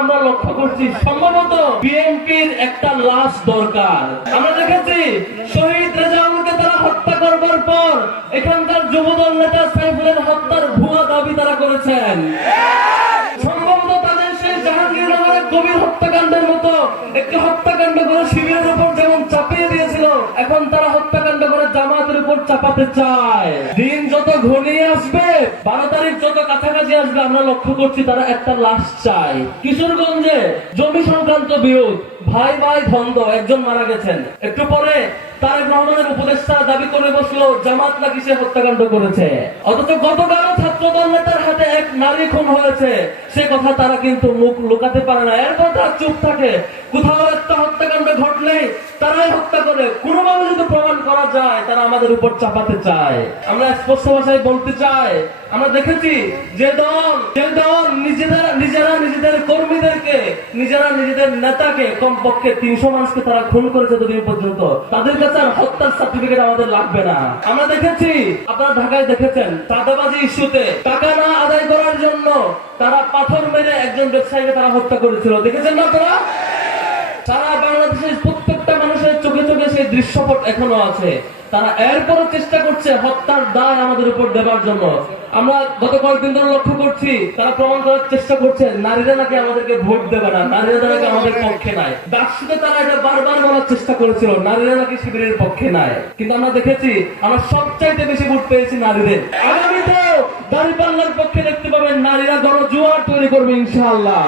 আমরা লক্ষ্য করছি সম্ভবত বিএনপির একটা লাশ দরকার। আমরা দেখেছি শহীদ রেজাউলকে তারা হত্যা করবার পর এখানকার যুবদল নেতা সাইফুলের হত্যার ভুয়া দাবি তারা করেছেন। সম্ভবত তাদের সেই জাহাঙ্গীরনগরের গভীর হত্যাকাণ্ডের মতো একটি হত্যাকাণ্ড করে শিবিরের উপর যেমন চাপিয়ে দিয়েছিল, এখন তারা হত্যাকাণ্ড করে জামাতের উপর চাপাতে চায়। দিন যত ঘনিয়ে আসবে, 12 তারিখ যত কাছাকাছি আসবে, আমরা লক্ষ্য করছি তারা একটা লাশ চায়। কিশোরগঞ্জে জমি সংক্রান্ত বিরোধ, ভাই ভাই দ্বন্দ্ব, একজন মারা গেছেন। একটু পরে তারেক রহমানের উপদেষ্টা দাবি করে বসলো জামাত নাকি সে হত্যাকাণ্ড করেছে, অথচ গতকাল ছাত্রদল নেতার হাতে এক নারী খুন হয়েছে, সে কথা তারা কিন্তু মুখ লুকাতে পারে না। এরপর তারা চুপ থাকে। কোথাও একটা হত্যাকাণ্ড ঘটলেই তারাই হত্যা করে, কোনোভাবে যদি প্রমাণ করা যায় তারা আমাদের উপর চাপাতে চায়। আমরা স্পষ্ট ভাষায় বলতে চাই, আমরা দেখেছি যে দল নিজেরা নিজেদের কর্মীদেরকে, নিজেরা নিজেদের নেতাকে, কমপক্ষে 300 মানুষকে তারা খুন করেছে যতদিন পর্যন্ত, তাদের কাছে আর হত্যার সার্টিফিকেট আমাদের লাগবে না। আমরা দেখেছি, আপনারা ঢাকায় দেখেছেন, চাঁদাবাজি ইস্যুতে টাকা না আদায় করার জন্য তারা পাথর মেরে একজন ব্যবসায়ীকে তারা হত্যা করেছিল, দেখেছেন না আপনারা? সারা বাংলাদেশের প্রত্যেকটা মানুষের চোখে চোখে সেই দৃশ্যপট এখনো আছে। তারা এরপরও চেষ্টা করছে হত্যার দায় আমাদের উপর দেবার জন্য। আমরা গত কয়েকদিন ধরে লক্ষ্য করছি তারা প্রমাণ করার চেষ্টা করছে নারীরা নাকি আমাদেরকে ভোট দেবে না, নারীরা নাকি আমাদের পক্ষে নাই। ডাকসুতে তারা এটা বারবার বলার চেষ্টা করেছিল নারীরা নাকি শিবিরের পক্ষে নাই, কিন্তু আমরা দেখেছি আমরা সবচাইতে বেশি ভোট পেয়েছি নারীদের। আগামীতেও দাঁড়িপাল্লার পক্ষে দেখতে পাবেন নারীরা গণজোয়ার তৈরি করবে ইনশাআল্লাহ।